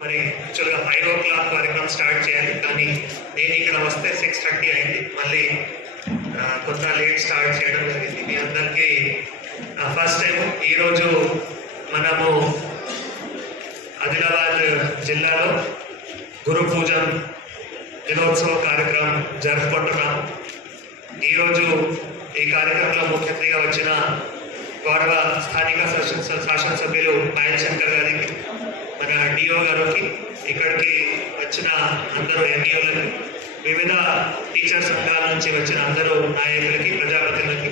మరి యాక్చువల్గా 5 o'clock కార్యక్రమం స్టార్ట్ చేయాలి, కానీ నేను ఇక్కడ వస్తే 6:30 అయింది. మళ్ళీ కొంత లేట్ స్టార్ట్ చేయడం జరిగింది. మీ అందరికీ ఫస్ట్ టైం ఈరోజు మనము ఆదిలాబాద్ జిల్లాలో గురు పూజ దినోత్సవ కార్యక్రమం జరుపుకుంటున్నాము. ఈరోజు ఈ కార్యక్రమంలో ముఖ్య అతిథిగా వచ్చిన గౌరవ స్థానిక శాసనసభ్యులు పాయల్ శంకర్ గారికి, మన డిఓ గారికి, ఇక్కడికి వచ్చిన అందరూ ఎంఈఓలకి, వివిధ టీచర్ సంఘాల నుంచి వచ్చిన అందరూ నాయకులకి, ప్రజాప్రతినిధులకి,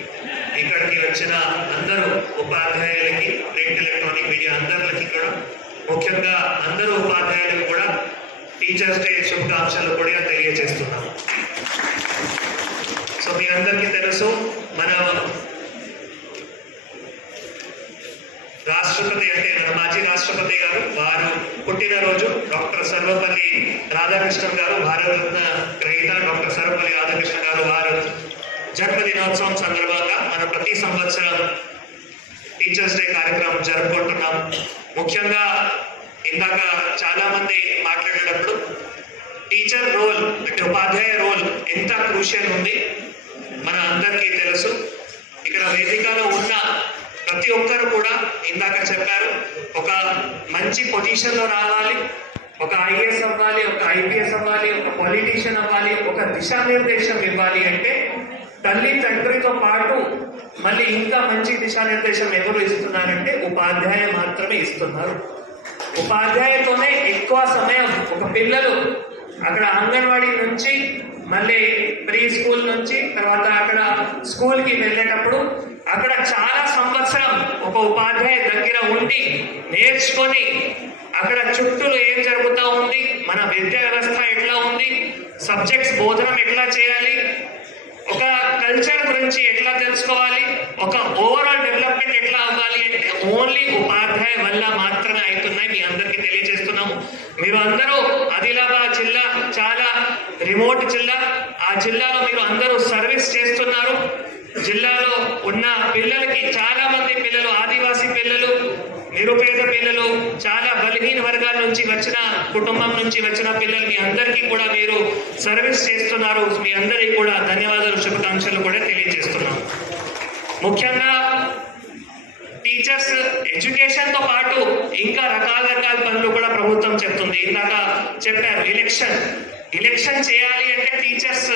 ఇక్కడికి వచ్చిన అందరూ ఉపాధ్యాయులకి, ప్రింట్ ఎలక్ట్రానిక్ మీడియా అందరికి కూడా, ముఖ్యంగా అందరూ ఉపాధ్యాయులకు కూడా టీచర్స్ డే శుభాకాంక్షలు కూడా తెలియజేస్తున్నాము. సో మీ అందరికీ తెలుసు, మన రాష్ట్రపతి అంటే మన మాజీ రాష్ట్రపతి గారు వారు పుట్టినరోజు డాక్టర్ సర్వపల్లి రాధాకృష్ణన్ గారు, భారతరత్న గ్రహీత డాక్టర్ సర్వపల్లి రాధాకృష్ణ గారు వారు జన్మదినోత్సవం సందర్భంగా మనం ప్రతి సంవత్సరం టీచర్స్ డే కార్యక్రమం జరుపుకుంటున్నాం. ముఖ్యంగా ఇందాక చాలా మంది మాట్లాడేటప్పుడు టీచర్ రోల్ అంటే ఉపాధ్యాయ రోల్ ఎంత క్రూషియల్ ఉంది మన అందరికీ తెలుసు. ఇక్కడ వేదికలో ఉన్న ప్రతి ఒక్కరు కూడా ఇందాక చెప్పారు, ఒక మంచి పొజిషన్లో రావాలి, ఒక ఐఏఎస్ అవ్వాలి, ఒక ఐపీఎస్ అవ్వాలి, ఒక పొలిటీషియన్ అవ్వాలి, ఒక దిశానిర్దేశం ఇవ్వాలి అంటే తల్లి తండ్రితో పాటు మళ్ళీ ఇంకా మంచి దిశానిర్దేశం ఎవరు ఇస్తున్నారంటే ఉపాధ్యాయ మాత్రమే ఇస్తున్నారు. ఉపాధ్యాయుతోనే ఎక్కువ సమయం ఒక పిల్లలు అక్కడ అంగన్వాడీ నుంచి మళ్ళీ ప్రీ స్కూల్ నుంచి తర్వాత అక్కడ స్కూల్కి వెళ్ళేటప్పుడు అక్కడ చాలా సంవత్సరం ఒక ఉపాధ్యాయ దగ్గర ఉండి నేర్చుకొని అక్కడ చుట్టూ ఏం జరుగుతూ ఉంది, మన విద్యా వ్యవస్థ ఎట్లా ఉంది, సబ్జెక్ట్స్ బోధనం ఎట్లా చేయాలి, ఒక కల్చర్ గురించి ఎట్లా తెలుసుకోవాలి, ఒక ఓవరాల్ డెవలప్మెంట్ ఎట్లా అవ్వాలి అంటే ఓన్లీ ఉపాధ్యాయ వల్ల మాత్రమే అవుతున్నాయి. మీ అందరికీ తెలియజేస్తున్నాము. మీరు అందరూ ఆదిలాబాద్ జిల్లా చాలా రిమోట్ జిల్లా, ఆ జిల్లాలో మీరు అందరూ సర్వీస్ చేస్తున్నారు. జిల్లాలో ఉన్న పిల్లలకి చాలా మంది పిల్లలు, ఆదివాసీ పిల్లలు, నిరుపేద పిల్లలు, చాలా బలహీన వర్గాల నుంచి వచ్చిన కుటుంబం నుంచి వచ్చిన పిల్లలు, మీ అందరికీ కూడా మీరు సర్వీస్ చేస్తున్నారు. మీ అందరికీ కూడా ధన్యవాదాలు, శుభాకాంక్షలు కూడా తెలియజేస్తున్నాం. ముఖ్యంగా టీచర్స్ ఎడ్యుకేషన్ తో పాటు ఇంకా రకాల పనులు కూడా ప్రభుత్వం చెప్తుంది. ఇందాక చెప్పారు, ఎలక్షన్ చేయాలి అంటే టీచర్స్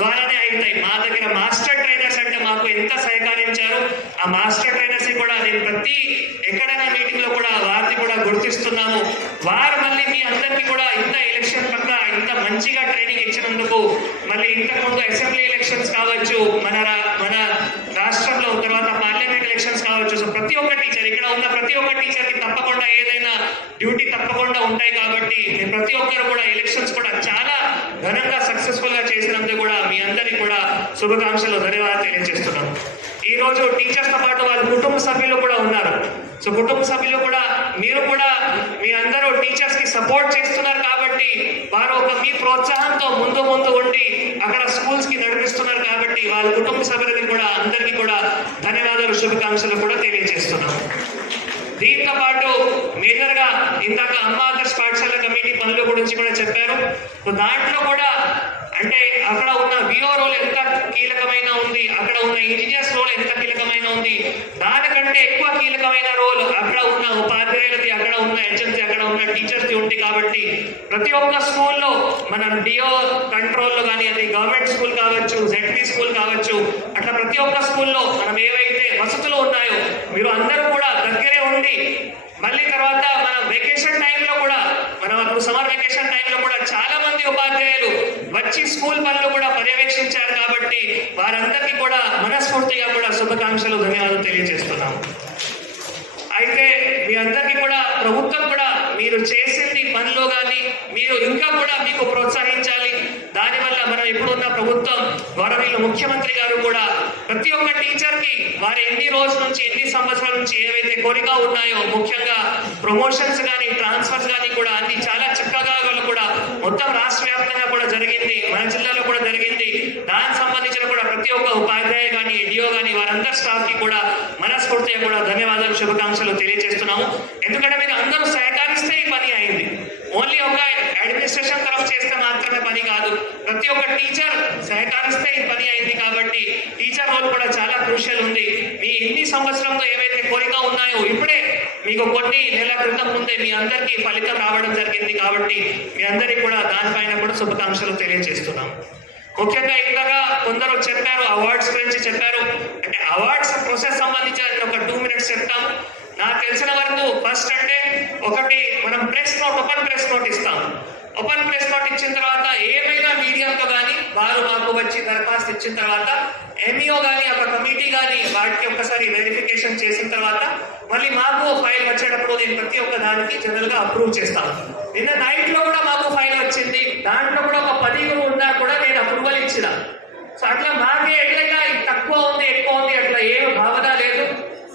ద్వారానే అవుతాయి. మా దగ్గర మాస్టర్ ట్రైనర్స్ అంటే మాకు ఎంత సహకరించారు. ఆ మాస్టర్ ట్రైనర్స్ కూడా నేను ప్రతి ఎక్కడైనా మీటింగ్ లో కూడా వారిని కూడా గుర్తిస్తున్నాము. వారు మళ్ళీ మీ అందరికీ కూడా ఇంత ఎలక్షన్ పట్ల ఇంత మంచిగా ట్రైనింగ్ ఇచ్చినందుకు, మళ్ళీ ఇంతకుముందు అసెంబ్లీ ఎలక్షన్స్ కావచ్చు, మన రాష్ట్రంలో తర్వాత పార్లమెంట్ ఎలక్షన్స్ కావచ్చు. సో ప్రతి ఒక్క టీచర్, ఇక్కడ ఉన్న ప్రతి ఒక్క టీచర్ కి తప్పకుండా ఏదైనా డ్యూటీ తప్పకుండా ఉంటాయి. కాబట్టి ప్రతి ఒక్కరు కూడా ఎలక్షన్స్ కూడా చాలా ఘనంగా సక్సెస్ఫుల్ గా చేసినందుకు కూడా మీ అందరికీ కూడా శుభాకాంక్షలు, ధన్యవాదాలు తెలియజేస్తున్నాం. ఈ రోజు టీచర్స్ తో పాటు వాళ్ళ కుటుంబ సభ్యులు కూడా ఉన్నారు. సో కుటుంబ సభ్యులు కూడా మీరు కూడా మీ అందరూ టీచర్స్ కి సపోర్ట్ చేస్తున్నారు కాబట్టి వారు ఒక మీ ప్రోత్సాహంతో ముందు ఉండి అక్కడ స్కూల్స్ కి నడిపిస్తున్నారు. కాబట్టి వాళ్ళ కుటుంబ సభ్యులకి కూడా అందరికీ కూడా ధన్యవాదాలు, శుభాకాంక్షలు కూడా తెలియజేస్తున్నాం. దీంతో పాటు మేజర్ గా ఇందాక అమ్మ ఆదర్శ పాఠశాల కమిటీ పనుల గురించి కూడా చెప్పారు. దాంట్లో కూడా అంటే అక్కడ ఉన్న విఓ రోల్ ఎంత కీలకమైన ఉంది, అక్కడ ఉన్న ఇంజనీర్స్ రోల్ ఎంత కీలకమైన ఉంది, దానికంటే ఎక్కువ కీలకమైన రోల్ అక్కడ ఉన్న ఉపాధ్యాయులది, అక్కడ ఉన్న హెచ్ఎంసి, అక్కడ ఉన్న టీచర్స్ది ఉంది. కాబట్టి ప్రతి ఒక్క స్కూల్లో మన డిఓ కంట్రోల్లో కానీ, అది గవర్నమెంట్ స్కూల్ కావచ్చు, జెడ్పీ స్కూల్ కావచ్చు, అట్లా ప్రతి ఒక్క స్కూల్లో మనం ఏవైతే వసతులు ఉన్నాయో మీరు అందరూ కూడా దగ్గరే ఉండి, మళ్ళీ తర్వాత మన వెకేషన్ టైంలో కూడా, మనం అప్పుడు సమ్మర్ వెకేషన్ టైంలో కూడా చాలా మంది ఉపాధ్యాయులు వచ్చి స్కూల్ పనులు కూడా పర్యవేక్షించారు. కాబట్టి వారందరికీ కూడా మనస్ఫూర్తిగా కూడా శుభాకాంక్షలు, ధన్యవాదాలు తెలియజేస్తున్నాము. అయితే మీ అందరికీ కూడా ప్రభుత్వం కూడా మీరు చేసింది పనిలో కానీ మీరు ఇంకా కూడా మీకు ప్రోత్సహించాలి. దానివల్ల మనం ఇప్పుడున్న ప్రభుత్వం, గౌరవనీయులు ముఖ్యమంత్రి గారు కూడా ప్రతి ఒక్క టీచర్ కి వారు ఎన్ని రోజుల నుంచి, ఎన్ని సంవత్సరాల నుంచి ఏవైతే కోరిక ఉన్నాయో, ముఖ్యంగా ప్రమోషన్స్ కానీ ట్రాన్స్ఫర్స్ కానీ కూడా అన్ని చాలా చక్కగా కూడా మొత్తం రాష్ట్ర వ్యాప్తంగా కూడా జరిగింది, మన జిల్లాలో కూడా జరిగింది. దానికి సంబంధించిన కూడా ప్రతి ఒక్క ఉపాధ్యాయ కానీ, డిఓ కానీ వారందరి స్టాఫ్ కి కూడా మనస్ఫూర్తిగా కూడా ధన్యవాదాలు, శుభాకాంక్షలు తెలియజేస్తున్నాము. ఎందుకంటే మీరు అందరూ సహకరిస్తున్నారు సహకరిస్తే ఈ పని అయింది. ఓన్లీ ఒక అడ్మినిస్ట్రేషన్ తరఫు చేస్తే మాత్రమే పని కాదు, ప్రతి ఒక్క టీచర్ సహకరిస్తే ఈ పని అయింది. కాబట్టి టీచర్ రోల్ కూడా చాలా క్రూషియల్ ఉంది. మీ ఇన్ని సంవత్సరంలో ఏవైతే కోరిక ఉన్నాయో ఇప్పుడే మీకు కొన్ని నెలల క్రితం ముందే మీ అందరికీ ఫలితం రావడం జరిగింది. కాబట్టి మీ అందరికీ కూడా దానిపైన కూడా శుభాకాంక్షలు తెలియజేస్తున్నాం. ముఖ్యంగా ఇంకా కొందరు చెప్పారు, అవార్డ్స్ గురించి చెప్పారు. అంటే అవార్డ్స్ ప్రాసెస్ సంబంధించి ఒక 2 minutes చెప్తాం. నాకు తెలిసిన వరకు ఫస్ట్ అంటే ఒకటి మనం press note, open press note ఇస్తాం. ఓపెన్ ప్రెస్ నోట్ ఇచ్చిన తర్వాత ఏమైనా మీడియంతో కానీ వారు మాకు వచ్చి దరఖాస్తు ఇచ్చిన తర్వాత ఎంఈఓ కానీ ఒక కమిటీ కానీ వాటికి ఒకసారి వెరిఫికేషన్ చేసిన తర్వాత మళ్ళీ మాకు ఫైల్ వచ్చేటప్పుడు నేను ప్రతి ఒక్క దానికి జనరల్ గా అప్రూవ్ చేస్తాను. నిన్న నైట్ లో కూడా మాకు ఫైల్ వచ్చింది, దాంట్లో కూడా ఒక 10 ఉన్నా కూడా నేను అప్రూవల్ ఇచ్చిన. సో అట్లా మాకే ఎట్లయినా తక్కువ ఉంది ఎక్కువ ఉంది అట్లా ఏ భావన లేదు.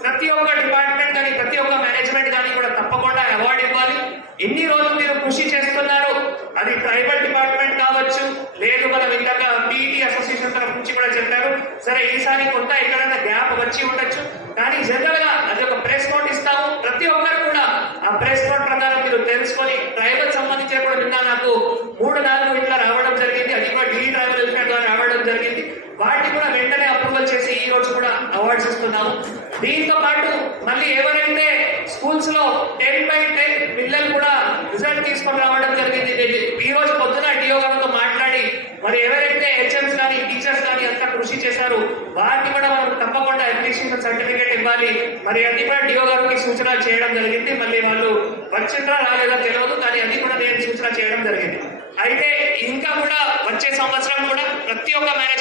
ప్రతి ఒక్క డిపార్ట్మెంట్ కానీ ప్రతి ఒక్క మేనేజ్మెంట్ కానీ కూడా తప్పకుండా అవార్డు ఇవ్వాలి. ఇన్ని రోజులు మీరు కృషి చేస్తున్నారు, అది ట్రైబల్ డిపార్ట్మెంట్ కావచ్చు, లేదు మనం ఇందాక పీఈటీ అసోసియేషన్ తరఫు నుంచి కూడా చెప్పారు. సరే ఈసారి కొంత ఎక్కడైనా గ్యాప్ వచ్చి ఉండొచ్చు, కానీ జనరల్ గా అది ఒక ప్రెస్ నోట్ ఇస్తాము. ప్రతి ఒక్కరు కూడా ఆ ప్రెస్ నోట్ ప్రకారం మీరు తెలుసుకొని ట్రైబల్ సంబంధించిన కూడా నిన్న నాకు 3-4 ఇట్లా రావడం జరిగింది. అది కూడా ఢిల్లీ ట్రైబల్ వెల్ఫేర్ ద్వారా రావడం జరిగింది. వాటిని కూడా వెంటనే అప్రూవల్ చేసి ఈ రోజు కూడా అవార్డ్స్ ఇస్తున్నాము. దీంతో పాటు మళ్ళీ ఎవరైతే స్కూల్స్ లో 10/10 పిల్లలు కూడా రిజల్ట్ తీసుకొని రావడం జరిగింది. ఈ రోజు పొద్దున డిఓ గారితో మాట్లాడి మరి ఎవరైతే హెచ్ఎంస్ కానీ టీచర్స్ కానీ అంతా కృషి చేశారు వాటిని కూడా మనం తప్పకుండా అప్రిషియేషన్ సర్టిఫికేట్ ఇవ్వాలి. మరి అన్ని కూడా డిఓ గారికి సూచన చేయడం జరిగింది. మళ్ళీ వాళ్ళు వచ్చిందా రాలేదా తెలియదు, కానీ అది కూడా నేను సూచన చేయడం జరిగింది. అయితే ఇంకా కూడా వచ్చే సంవత్సరం కూడా ప్రతి ఒక్క మేనేజర్